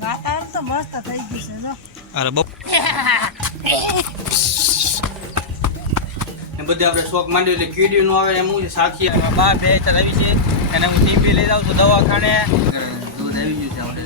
વાતાવરણ તો મસ્ત થઈ ગયું છે જો અરે બપ એ બધે આપણે શોખ માંડ્યો એટલે કીડી નો આવે એમ હું છે સાક્ષી એમાં બે ચાર આવી છે. અને હું ટીપી લઈ જાઉં છું દવાખાને. દૂધ આવી ગયું છે આપણે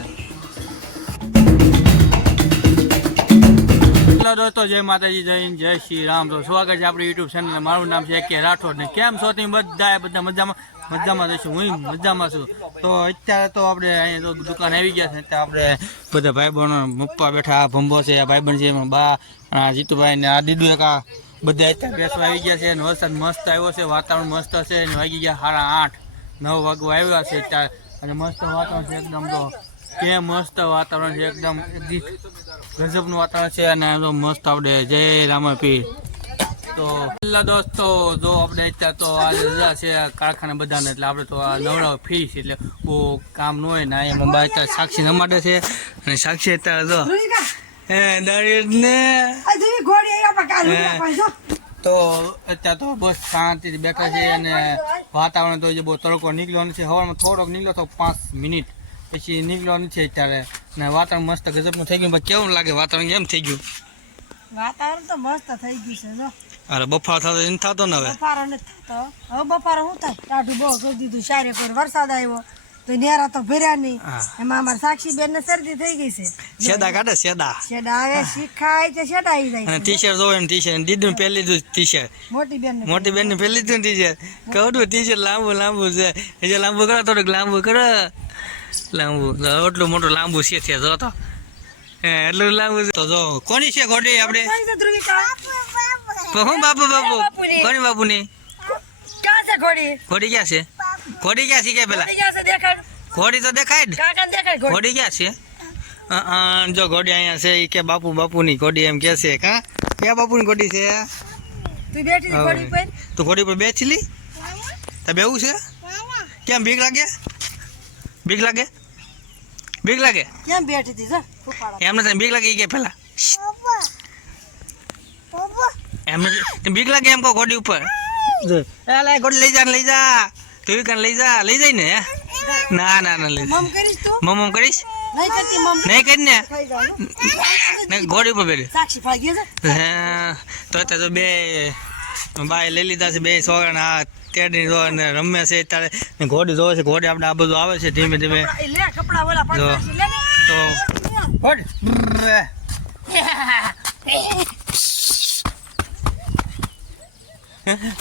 હેલો દોસ્તો જય માતાજી જય હિન્દ, જય શ્રી રામ. તો સ્વાગત છે આપણી યુટ્યુબ ચેનલ મારું નામ છે કે રાઠોડ ને કેમ છો? તમે બધા બધા મજામાં? મજામાં જઈશું હું મજામાં છું. તો અત્યારે તો આપણે અહીંયા તો દુકાન આવી ગયા છે. ત્યાં આપણે બધા ભાઈ બહેનો મપ્પા બેઠા ભંભો છે આ ભાઈબંધ છે બા આ જીતુભાઈ ને આ દીદુ એક આ બધા અત્યારે બેસવા આવી ગયા છે. અને વરસાદ મસ્ત આવ્યો છે વાતાવરણ મસ્ત છે. અને વાગી ગયા સાડા આઠ નવ વાગવા આવ્યા છે અત્યારે. અને મસ્ત વાતાવરણ છે એકદમ તો. કે મસ્ત વાતાવરણ છે એકદમ. ગજબનું વાતાવરણ છે અને તો મસ્ત આપણે જય રામાપી તો પેલા દોસ્તો જો આપણે અત્યારે તો આ રજા છે કારખાના બધાને એટલે આપણે તો આ નવરા ફ્રી છે એટલે બહુ કામ ન હોય ને એમાં બા અત્યારે સાક્ષી રમાડે છે. અને સાક્ષી અત્યારે જો હે દરિયદ ને. આ ધ્રુવી ઘોડી અહીંયા પર કાઢી હે. નાખવાની જો. તો અત્યારે તો બસ શાંતિથી બેઠા છે અને વાતાવરણ તો જે બહુ તડકો નીકળ્યો નથી. હવામાં થોડોક નીકળ્યો તો પાંચ મિનિટ. પછી નીકળ્યો નથી અત્યારે. અને વાતાવરણ મસ્ત ગજબનું થઈ ગયું. કેવું લાગે વાતાવરણ? કેમ થઈ ગયું? વાતાવરણ તો મસ્ત થઈ ગયું છે જો. અરે બફારો થતો એમ થતો ને હવે? બફારો ને થતો. હવે બફારો શું થાય? ટાઢું બહુ કરી દીધું સારે કોઈ વરસાદ આવ્યો તો નેરા તો ભર્યા નહીં. એમાં અમારા સાક્ષી બેન ને શરદી થઈ ગઈ છે. સેદા કાઢે સેદા શેડા આવે શીખાય છે શેડા આવી જાય અને છે. ટી શર્ટ જોવે ને ટી શર્ટ દીદી પહેલી લીધું ટી શર્ટ મોટી બેન ને મોટી બેન ને પહેલી લીધું ટી શર્ટ કહું ટી શર્ટ લાંબુ લાંબુ છે. એ લાંબુ કરો થોડુંક લાંબુ કરો. લાંબુ. એટલું મોટું લાંબુ છે ત્યાં જો તો. હે એટલું લાંબુ છે. તો જો કોની છે ઘોડી આપણે? હું બાપુ બાપુ. કોની બાપુની? ક્યાં છે ઘોડી? ઘોડી ક્યાં છે? ઘોડી ક્યાં છે કે પેલા? ઘોડી ક્યાં છે ઘોડી તો દેખાય ને કાકા ને ઘોડી. ઘોડી ક્યાં છે? જો ઘોડી અહીંયા છે એ કે બાપુ બાપુની ઘોડી એમ કે છે કા? ક્યાં બાપુની ઘોડી છે? તું બેઠી ઘોડી પર તું ઘોડી પર બેઠી લી? તે બેવું છે? કેમ બીક લાગે? બીક લાગે? બીક લાગે? કેમ બેઠી હતી સર એમને તને બીક લાગે કે પેલા? એમને બીક લાગે એમ કહો ઘોડી ઉપર? એ લે ઘોડી લઈ જા ને લઈ જા. તું કન લઈ જા. લઈ જાય ને હે? ના ના ના લઈ મમ મમ મમ કરીશ? નહીં કરતી મમ. કરી ને? ઘોડી ઉપર બેઠી. સાક્ષી ફાગી હા, તો અત્યારે તો બે બાય લઈ લીધા છે બે છોકરા આ તેડી જો અને રમે છે ત્યારે ઘોડી જોવે છે, ઘોડી આપણે આ બધું આવે છે ધીમે ધીમે. તો ઘોડી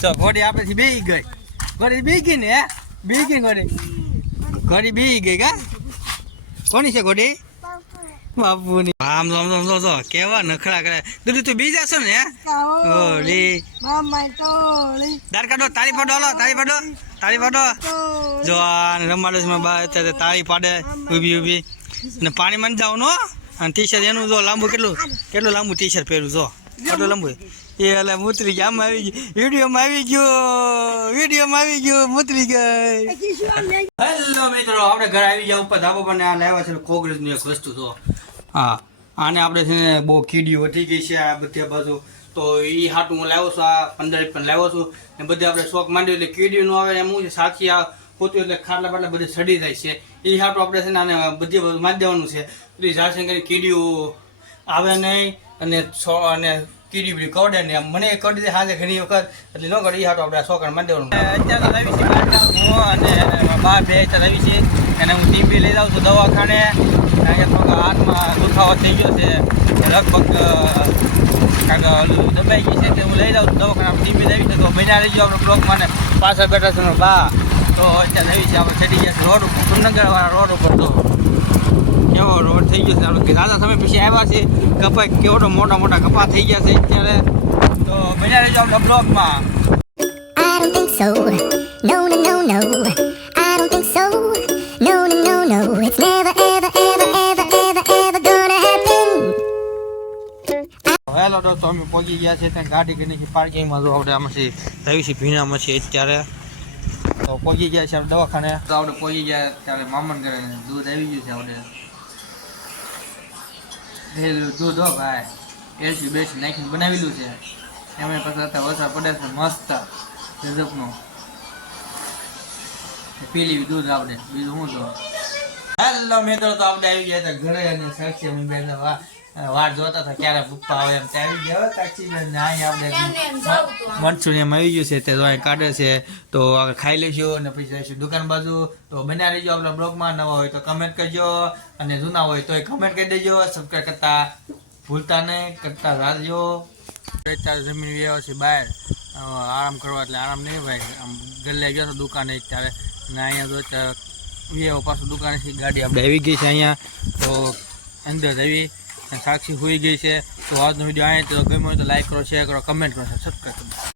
તો ઘોડી બી બેહી ગઈ. ઘોડી બી ગઈ ને બી ગઈ ઘોડી. ઘોડી બી ગઈ કા? કોની છે ઘોડી? બાપુની. આમ આમ આમ તો કેવા નખરા કરે. દૂધી તું બીજા છો ને? ઓલી. મામા ટોળી દાર કાઢો તાળી પાડો હાલો તાળી પાડો તાળી પાડો જો આ રમાડે છે બા અત્યારે તાળી પાડે ઊભી ઊભી. ને પાણીમાં જ જાવ નો અને ટી શર્ટ એનું જો લાંબુ કેટલું કેટલું લાંબુ ટી શર્ટ પહેર્યું જો. કેટલું લાંબુ. એ એટલે મૂતરી ગયા આમ આવી ગયું વિડીયોમાં આવી ગયો વિડીયોમાં આવી ગયો મૂતરી ગઈ. હેલો મિત્રો આપણે ઘરે આવી ગયા ઉપર ધાબો પણ આ લાવ્યા છે કોંગ્રેસની એક વસ્તુ તો હા. આને આપણે છે ને બહુ કીડી વધી ગઈ છે આ બધી બાજુ. તો એ હાટું હું લાવ્યો છું, આ પંદર પણ લાવ્યો છું. ને બધે આપણે શોખ માંડ્યો એટલે કીડી નું આવે એમ છે, સાચી આ પોતું એટલે ખાટલા બાટલા બધે સડી જાય છે. એ હાટું આપણે છે ને આને બધી બાજુ મારી દેવાનું છે. એટલે કરી કીડીઓ આવે નહીં અને છો અને કીડી બીડી કરડે ને મને કરી દે હાજે ઘણી વખત. એટલે ન કરે એ હાટું આપણે છોકરા માંડી દેવાનું. અત્યારે તો લાવી છે અને બાર બે અત્યારે આવી છે. અને હું ટીપી લઈ જાઉં છું દવાખાને. હાથમાં દુખાવો થઈ ગયો છે. લગભગ દબાઈ ગઈ છે, તે હું લઈ જાઉં દવાખાને ટીપી છે તો બન્યા રહી ગયો આપણે બેઠા છે બા. તો અત્યારે આવી છે આપણે ચડી ગયા છે રોડ ઉપર સુરનગરવાળા રોડ ઉપર તો. કેવો રોડ થઈ ગયો છે, આપણે દાદા, તમે પછી આવ્યા છે? કપાઈ કેવડો મોટા મોટા કપા થઈ ગયા છે અત્યારે. તો બન્યા રહેજો આપણા બ્લોકમાં. હેલો દોસ્તો અમે પહોંચી ગયા છે ત્યાં ગાડી કરીને પાર્કિંગમાં જો આપણે આમાંથી રવી છે ભીણામાં છે અત્યારે. તો પહોંચી ગયા છે આપણે દવાખાને. તો આપણે પહોંચી ગયા ત્યારે મામન કરે દૂધ આવી ગયું છે આપણે. દૂધ ભાઈ. એસી બેસી નાખીને બનાવેલું છે. એમણે પછી વરસાદ પડે છે મસ્ત ગજબનું. પીલી દૂધ આપણે, બીજું શું તો? હેલો મિત્રો, તો આપણે આવી ગયા હતા ઘરે અને સાક્ષી અમે બે જણા વા- જોતા હતા ક્યારે પપ્પા આવે એમ. ત્યાં આવી ગયા સાક્ષી ને અહીં આપણે મંચુરિયમ આવી ગયું છે તે અહીં કાઢે છે. તો આગળ ખાઈ લઈશું અને પછી જઈશું દુકાન બાજુ. તો બન્યા રહીજો આપણા બ્લોગમાં નવા હોય તો કમેન્ટ કરજો અને જૂના હોય તો કમેન્ટ કરી દેજો. સબસ્ક્રાઈબ કરતા ભૂલતા નહીં કરતા રાખજો. અત્યારે જમીન વ્યવહાર છે બહાર. આરામ કરવા એટલે આરામ નહીં ભાઈ. આમ ગલ્લે ગયો તો દુકાને ત્યારે. અને અહીંયા તો અત્યારે વ્યવ પાછું દુકાનેથી ગાડી આપણે આવી ગઈ છે અહીંયા. તો અંદર આવી. અને સાક્ષી હોઈ ગઈ છે. તો આજનો વીડિયો આવે તો ગમ્યો તો લાઈક કરો શેર કરો કમેન્ટ કરો સબસ્ક્રાઈબ કરો.